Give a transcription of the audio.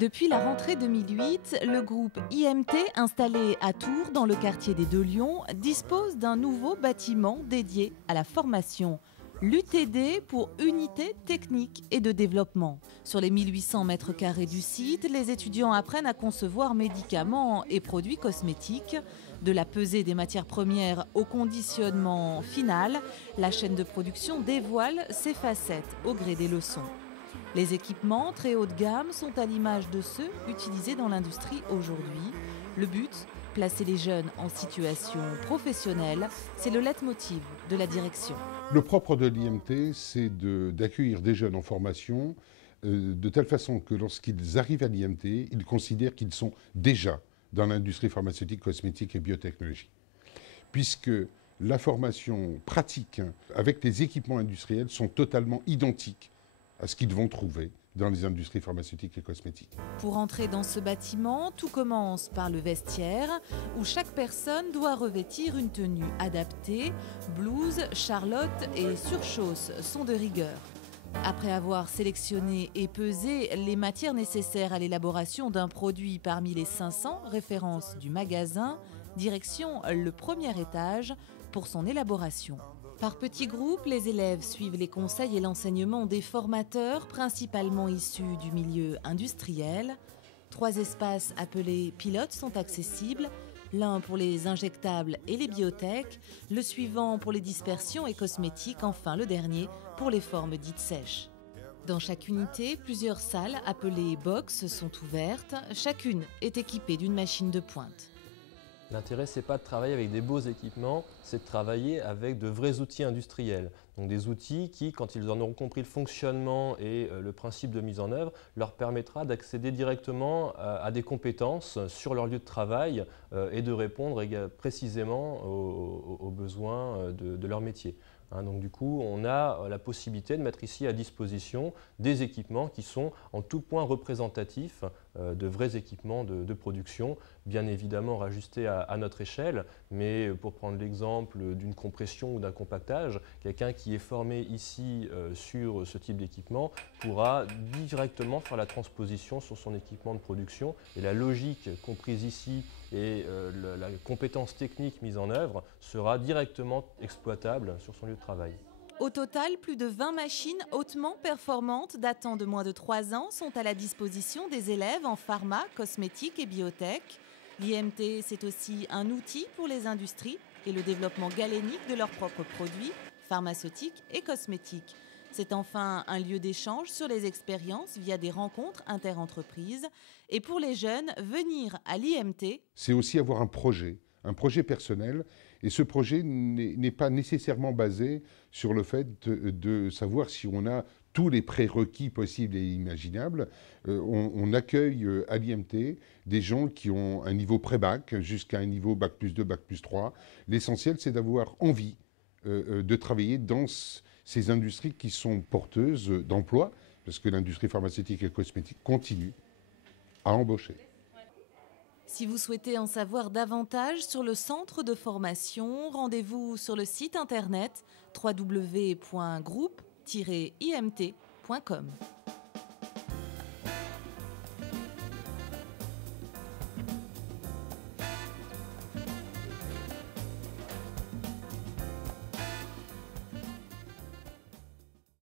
Depuis la rentrée 2008, le groupe IMT, installé à Tours, dans le quartier des Deux Lions, dispose d'un nouveau bâtiment dédié à la formation. L'UTD pour Unité Technique et de Développement. Sur les 1800 mètres carrés du site, les étudiants apprennent à concevoir médicaments et produits cosmétiques. De la pesée des matières premières au conditionnement final, la chaîne de production dévoile ses facettes au gré des leçons. Les équipements très haut de gamme sont à l'image de ceux utilisés dans l'industrie aujourd'hui. Le but, placer les jeunes en situation professionnelle, c'est le leitmotiv de la direction. Le propre de l'IMT, c'est d'accueillir des jeunes en formation de telle façon que lorsqu'ils arrivent à l'IMT, ils considèrent qu'ils sont déjà dans l'industrie pharmaceutique, cosmétique et biotechnologie. Puisque la formation pratique avec les équipements industriels sont totalement identiques à ce qu'ils vont trouver dans les industries pharmaceutiques et cosmétiques. Pour entrer dans ce bâtiment, tout commence par le vestiaire, où chaque personne doit revêtir une tenue adaptée. Blouse, charlotte et surchausse sont de rigueur. Après avoir sélectionné et pesé les matières nécessaires à l'élaboration d'un produit parmi les 500 références du magasin, direction le premier étage pour son élaboration. Par petits groupes, les élèves suivent les conseils et l'enseignement des formateurs, principalement issus du milieu industriel. 3 espaces appelés pilotes sont accessibles, l'un pour les injectables et les biotech, le suivant pour les dispersions et cosmétiques, enfin le dernier pour les formes dites sèches. Dans chaque unité, plusieurs salles appelées box sont ouvertes, chacune est équipée d'une machine de pointe. L'intérêt, c'est pas de travailler avec des beaux équipements, c'est de travailler avec de vrais outils industriels. Donc des outils qui, quand ils en auront compris le fonctionnement et le principe de mise en œuvre, leur permettra d'accéder directement à des compétences sur leur lieu de travail et de répondre précisément aux besoins de leur métier. Donc du coup, on a la possibilité de mettre ici à disposition des équipements qui sont en tout point représentatifs de vrais équipements de production, bien évidemment rajustés à notre échelle, mais pour prendre l'exemple d'une compression ou d'un compactage, quelqu'un qui est formé ici sur ce type d'équipement pourra directement faire la transposition sur son équipement de production, et la logique comprise ici et la compétence technique mise en œuvre sera directement exploitable sur son lieu de travail. Au total, plus de 20 machines hautement performantes datant de moins de 3 ans sont à la disposition des élèves en pharma, cosmétique et biotech. L'IMT, c'est aussi un outil pour les industries et le développement galénique de leurs propres produits, pharmaceutiques et cosmétiques. C'est enfin un lieu d'échange sur les expériences via des rencontres interentreprises. Et pour les jeunes, venir à l'IMT, c'est aussi avoir un projet personnel, et ce projet n'est pas nécessairement basé sur le fait de savoir si on a tous les prérequis possibles et imaginables. On accueille à l'IMT des gens qui ont un niveau pré-bac jusqu'à un niveau bac plus 2, bac plus 3. L'essentiel, c'est d'avoir envie de travailler dans ces industries qui sont porteuses d'emplois, parce que l'industrie pharmaceutique et cosmétique continue à embaucher. Si vous souhaitez en savoir davantage sur le centre de formation, rendez-vous sur le site internet www.groupe-imt.com.